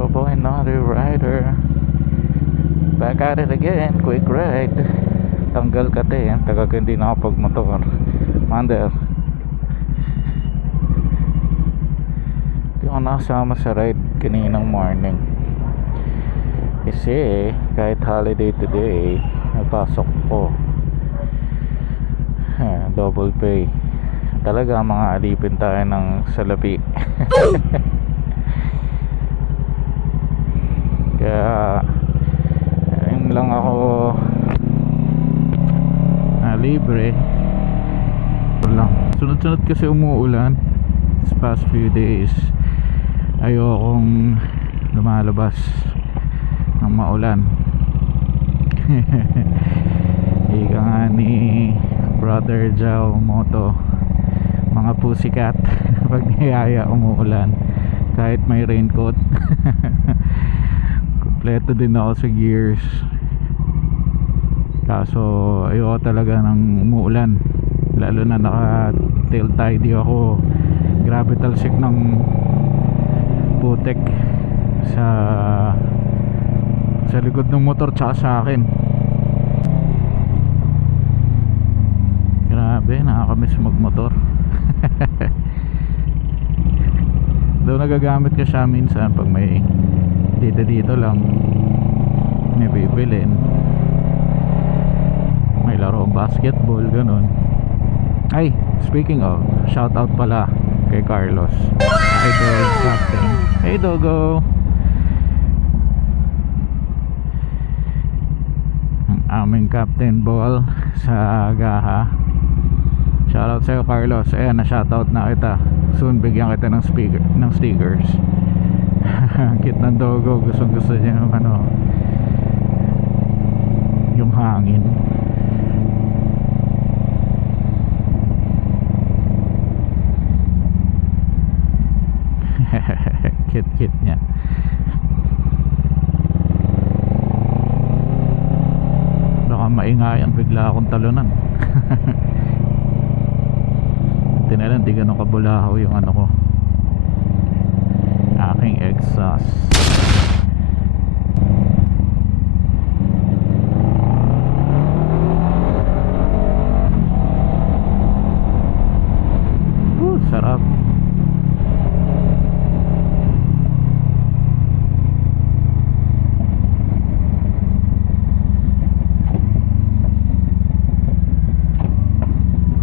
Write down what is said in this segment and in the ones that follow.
Your boy Naughty Rider, back at it again. Quick ride. Tanggal kate, tagal ko hindi nakapagmotor. Mander, di ako nakasama sa ride kaninang morning kasi kahit holiday today, napasok ko. Double pay talaga, mga alipin tayo ng salapi. Kaya ayun lang ako libre lang. Sunod-sunod kasi umuulan this past few days. Ayokong lumalabas ng maulan. Ika nga ni Brother Jao Moto, mga pusikat, pag niyaya umuulan kahit may raincoat. Kompleto din ako sa gears, kaso ayoko talaga ng umuulan, lalo na naka tail tidy ako. Grabe talsik ng putek sa likod ng motor tsaka sa akin. Grabe, nakakamiss magmotor. Daw nagagamit ko siya minsan pag may dito lang may bibilin, may laro basketball, ganun. Ay, speaking of, shout out pala kay Carlos, idol captain. Hey Dogo, ang aming captain ball sa Gaha. Shout out sa'yo Carlos. Ayan, na shout out na kita. Soon bigyan kita ng stickers. Kit ng Dogo, gusto niya yung yung hangin. Kit niya. Baka maingayan bigla akong talunan. Tinalan, di ganun kabulahaw yung ko, aking exhaust. Sarap.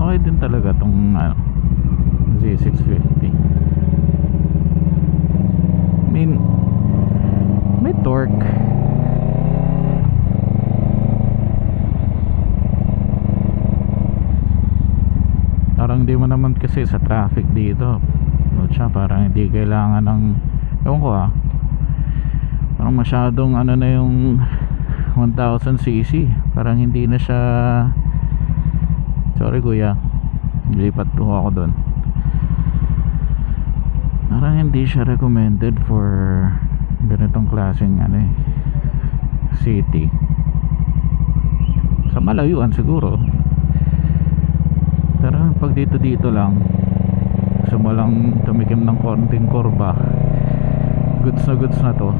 Okay din talaga tong Z650. I mean, may torque. Parang di mo naman kasi sa traffic dito, parang hindi kailangan ng, ewan ko parang masyadong na yung 1000cc. Parang hindi na siya, sorry kuya, lipat po ako doon. Parang hindi siya recommended for ganitong klaseng city. Sa malayuan siguro, pero pag dito lang, gusto mo lang tumikim ng konting kurba, goods na to.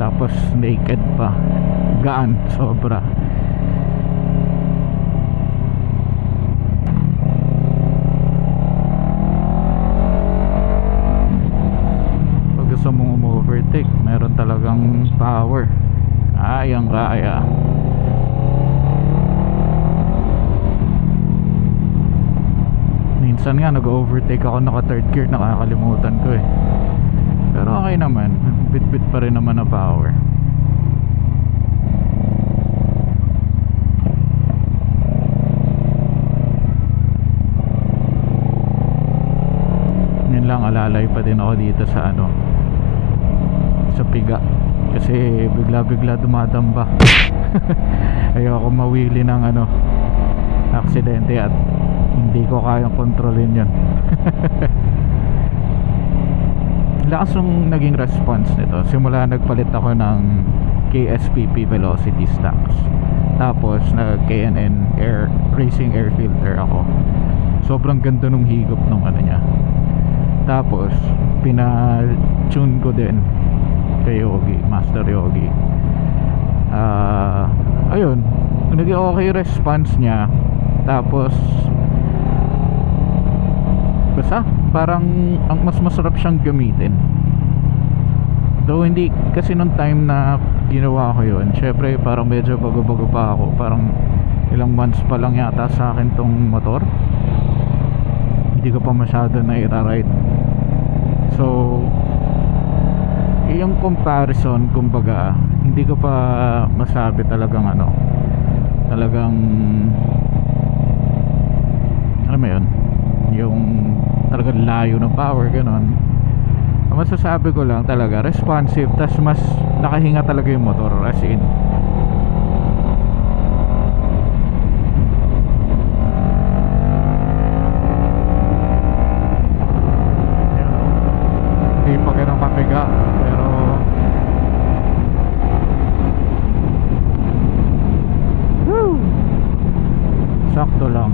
Tapos naked pa, gaan sobra. Gusto mong overtake, meron talagang power, kayang kaya. Minsan nga nag-overtake ako naka third gear, nakakalimutan ko pero okay naman, bit pa rin naman na power. Yun lang, alalay pa din ako dito sa sa piga kasi bigla dumadamba. Ayoko mawili ng aksidente at hindi ko kayang kontrolin yun. Lakas ng naging response nito simula nagpalit ako ng KSPP velocity stacks, tapos nag KNN racing air filter ako. Sobrang ganda nung higop nung niya, Tapos pina-tune ko din kay Yogi, Master Yogi. Ayun, naging okay response niya. Tapos basta parang ang mas masarap siyang gamitin. Though hindi kasi nung time na ginawa ko yun, syempre parang medyo bago-bago pa ako. Parang ilang months pa lang yata sa akin tong motor. Hindi ko pa masyado na ira-ride. So yung comparison, kumbaga, hindi ko pa masabi talagang ano, talagang alam mo yun, yung talagang layo ng power, ganon. Ang masasabi ko lang talaga, responsive, tas mas nakahinga talaga yung motor, as in. Hindi pa ganun kapiga, pero woo! Sakto lang.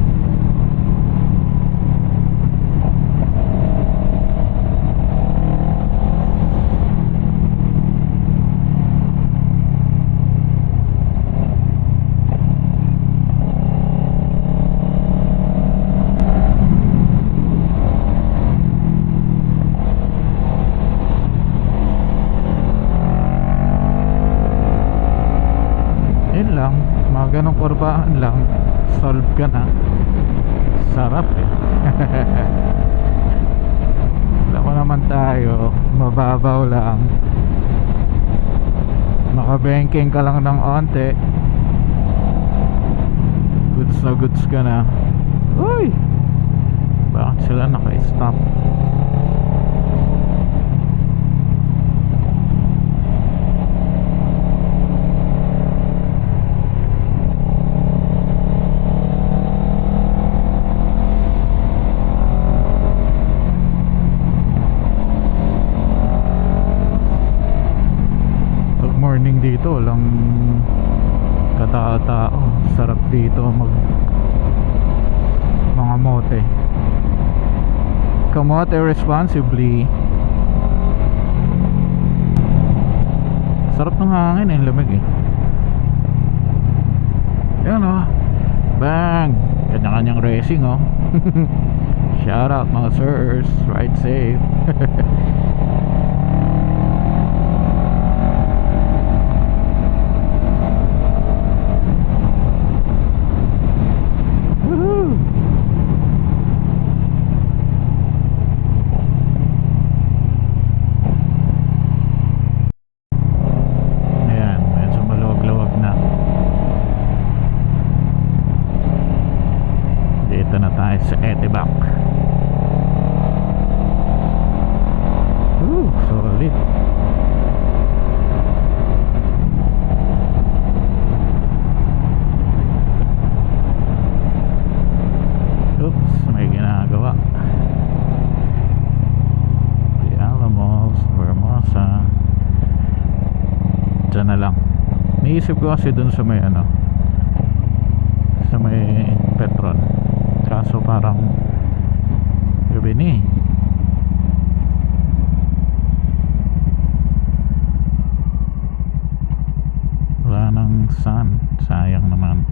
Lang, mga ganong kurbaan lang, solve ka na. Sarap eh. Alam mo naman tayo, mababaw lang, makabengking ka lang ng onte, goods ka na. Uy, bakit sila naka-stop? Morning dito lang katao-tao. Sarap dito mga mote. Kamote responsibly. Sarap ng hangin eh, lamig eh. Yan oh, bang, kanya-kanyang racing oh. Shout out mga sirs, ride safe. Sa Etibak. Solid. Oops, may ginagawa. The Alamos, Vermosa. Diyan na lang. Naisip ko kasi dun sa may ano, sa may Petron. Kaso parang gabi na eh. Wala nang sun, sayang naman.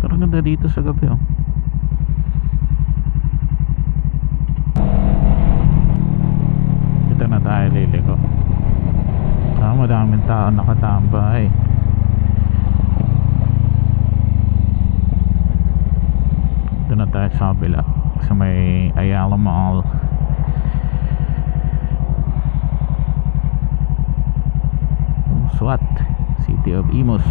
Pero ganda dito sa gabi oh. Dito na tayo liliko. Madaming tao nakatambay. Doon na tayo sa kabila, sa may Ayala Mall. SWAT, City of Imus.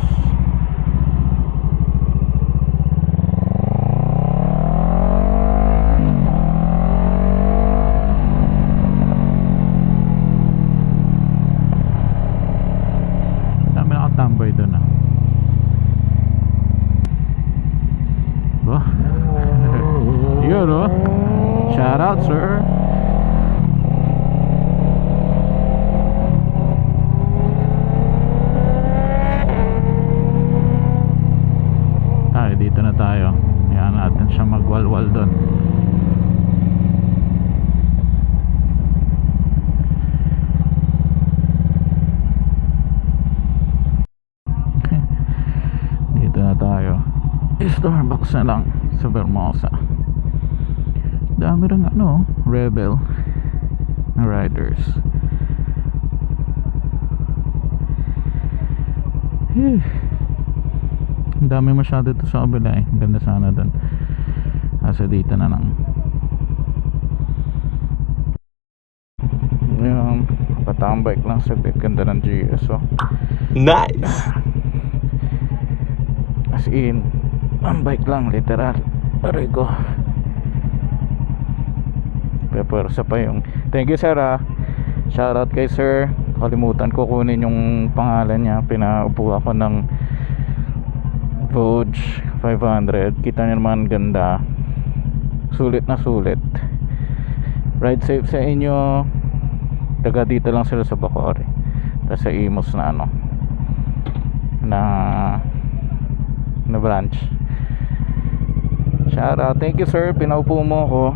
Dami nakatambay doon ah. Bah, yun oh. Shout out sir. Starbucks na lang sa Vermosa. Dami rin ano, Rebel na riders. Ang dami masyado to sa kabila eh. Ganda sana dun. Asa dito na lang. Yung patambike lang saglit. Ganda ng GS oh. Nice! As in, ang bike lang literal. Aray ko. Pepersa pa yung thank you sir ah. Shoutout kay sir. Kalimutan ko kunin yung pangalan niya. Pinaupo ako ng Vogue 500. Kita niyo naman ganda. Sulit na sulit. Ride safe sa inyo. Taga dito lang sila sa Bacoor. Tapos sa Imos na ano na branch. Shoutout. Thank you sir. Pinaupo mo ako.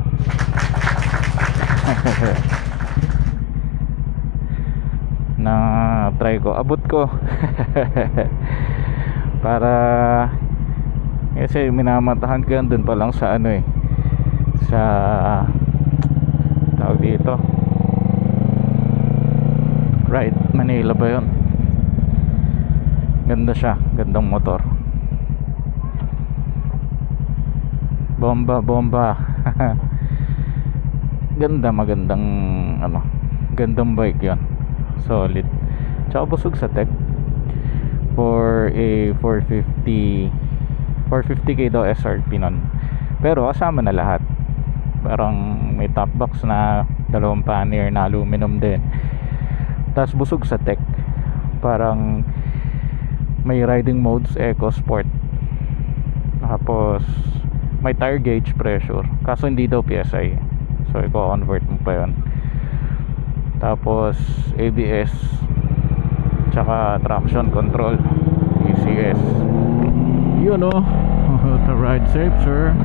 Na try ko. Abot ko. Para kasi minamatahan ko yan dun pa lang sa ano eh. Sa tawag dito. Ride Manila ba yun? Ganda siya. Gandang motor. Bomba bomba. Ganda, magandang ano, gandang bike yan. Solid. Tsaka busog sa tech. For a 450k daw SRP nun. Pero kasama na lahat. Parang may top box na dalawang pannier na aluminum din. Tapos busog sa tech. Parang may riding modes, Eco Sport. Tapos may tire gauge pressure. Kaso hindi daw PSI. So i-convert mo pa yun. Tapos ABS tsaka traction control, ECS. Yun o. To ride safe sir.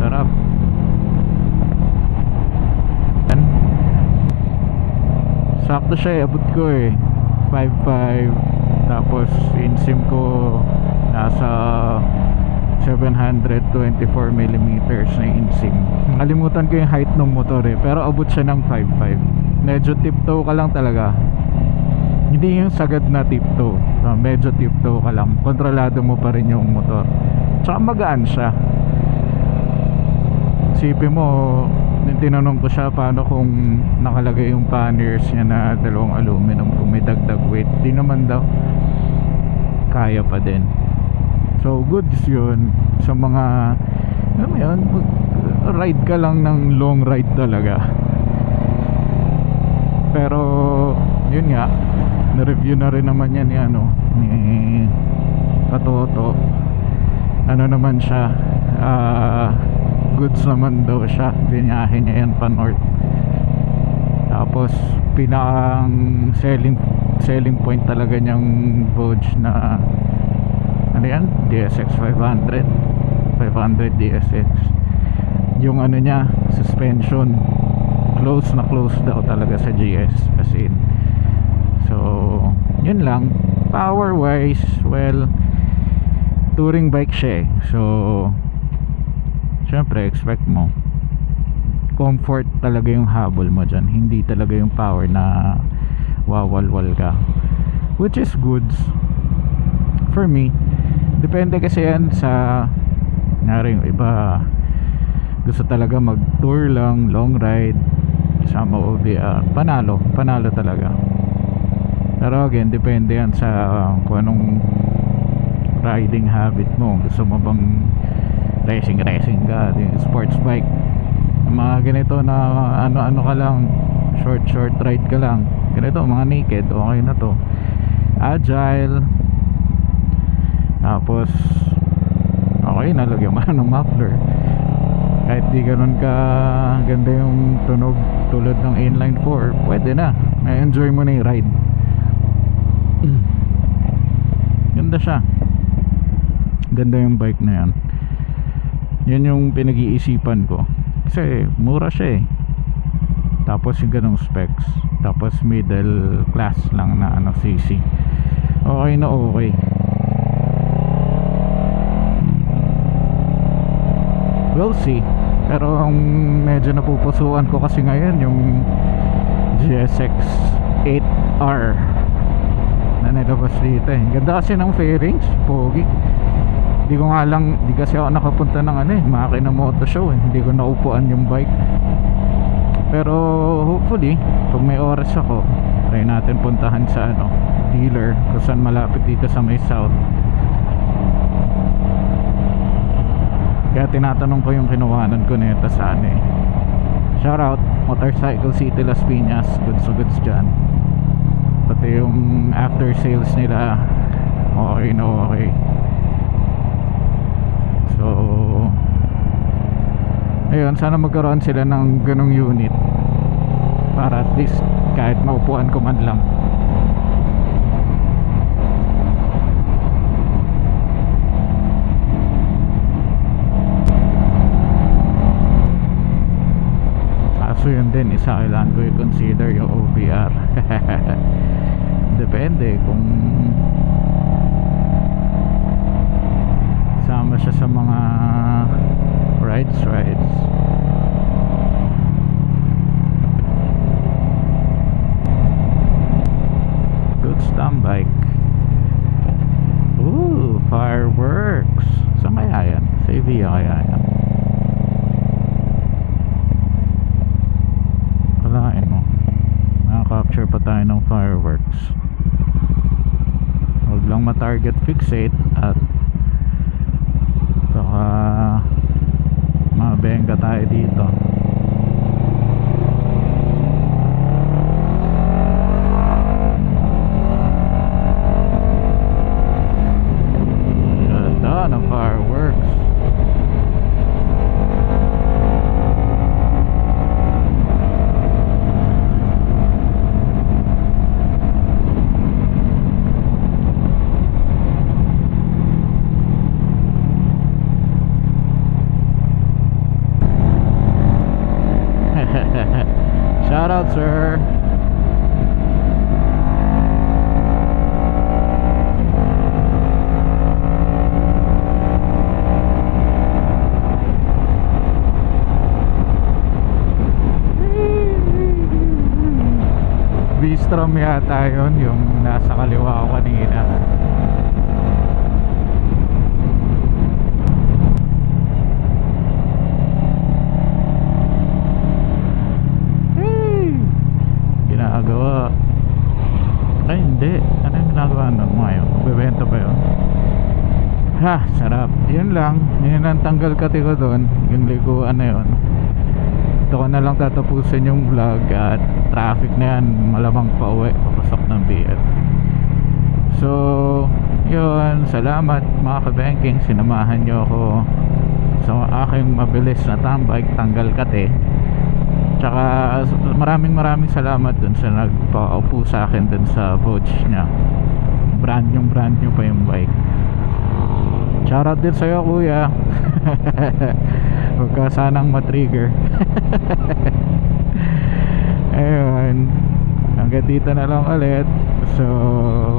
Sarap. Sakto siya eh. Abot ko eh 5.5. Tapos insim ko nasa 724mm na insim. Nakalimutan ko yung height ng motor eh. Pero abot siya ng 5.5. Medyo tiptoe ka lang talaga. Hindi yung sagad na tiptoe. Medyo tiptoe ka lang. Kontrolado mo pa rin yung motor. Tsaka magaan siya. Isipin mo, tinanong ko siya paano kung nakalagay yung panniers niya na dalawang aluminum kung may dagdag weight. Di naman daw. Kaya pa din. So goods yun sa mga alam mo yun, ride ka lang ng long ride talaga. Pero yun nga, na-review na rin naman yan ni ano, ni Katoto. Ano naman siya, goods naman daw siya. Binahin niya yan pa north. Tapos pinakang selling point talaga niyang Vogue na ano yan, DSX 500 DSX, yung ano niya, suspension close na close daw talaga sa GS as in. So yun lang. Power wise, well, touring bike siya eh. So syempre expect mo comfort talaga yung habol mo dyan. Hindi talaga yung power na wawalwal ka, which is goods for me. Depende kasi yan sa nari yung iba gusto talaga mag tour lang, long ride kasama OBR, panalo talaga. Pero again, depende yan sa kung anong riding habit mo. Gusto mo bang racing ka, sports bike, mga ganito na ano ka lang, short ride ka lang, ganito mga naked, okay na to. Agile, tapos okay, nalagyan mo na ng muffler kahit di ganun ka ganda yung tunog tulad ng inline 4, pwede na, na-enjoy mo na yung ride. Ganda siya, ganda yung bike na yan. Yan yung pinag-iisipan ko Kasi mura siya eh. Tapos yung ganong specs. Tapos middle class lang na ano CC. Okay na okay. We'll see. Pero ang medyo napupusuan ko kasi ngayon yung GSX 8R na nilabas dito eh. Ganda kasi ng fairings, pogi. Hindi ko nga lang, di kasi ako nakapunta ng ano eh, Makina Moto Show eh. Hindi ko naupuan yung bike. Pero hopefully, pag may oras ako, try natin puntahan sa ano, dealer kung saan malapit dito sa may south. Kaya tinatanong ko yung kinuhanan ko nito sa ano eh. Shoutout Motorcycle City Las Piñas, goods dyan. Pati yung after sales nila okay na okay. So ayun, sana magkaroon sila ng ganong unit para at least kahit maupuan ko man lang. So yun din, isa kailangan ko i-consider yung OBR. Depende kung sama siya sa mga rides. Good bike. Ooh, fireworks. Saan kaya yan? Sa Evia kaya yan? Kalain mo, nakaka-capture pa tayo ng fireworks. Huwag lang ma-target fixate at baka mabenga tayo dito. Ganda ng fireworks. Shout out, sir. V-Strom yata yun, yung nasa kaliwa ko kanina. Ginagawa. Ay hindi, ano yung ginagawa nun mo yun? Magbebenta ba yun? Ha, sarap. Yun lang, yun ang tanggal kati ko doon. Yung liguan na yun. Ito ko na lang tatapusin yung vlog. At traffic na yan, malamang pa uwi, papasok ng BF. So yun, salamat mga ka-banking, sinamahan nyo ako sa aking mabilis na tambike, tanggal kati. Tsaka maraming salamat dun sa nagpaupo sa akin dun sa vouch nya. Brand new pa yung bike. Shoutout din sa'yo, kuya. Huwag ka sanang matrigger. Ayun, hanggang dito na lang ulit. So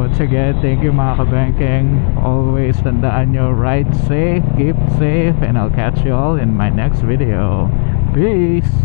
once again, thank you mga ka-banking. Always tandaan nyo, ride safe, keep safe, and I'll catch you all in my next video. Peace.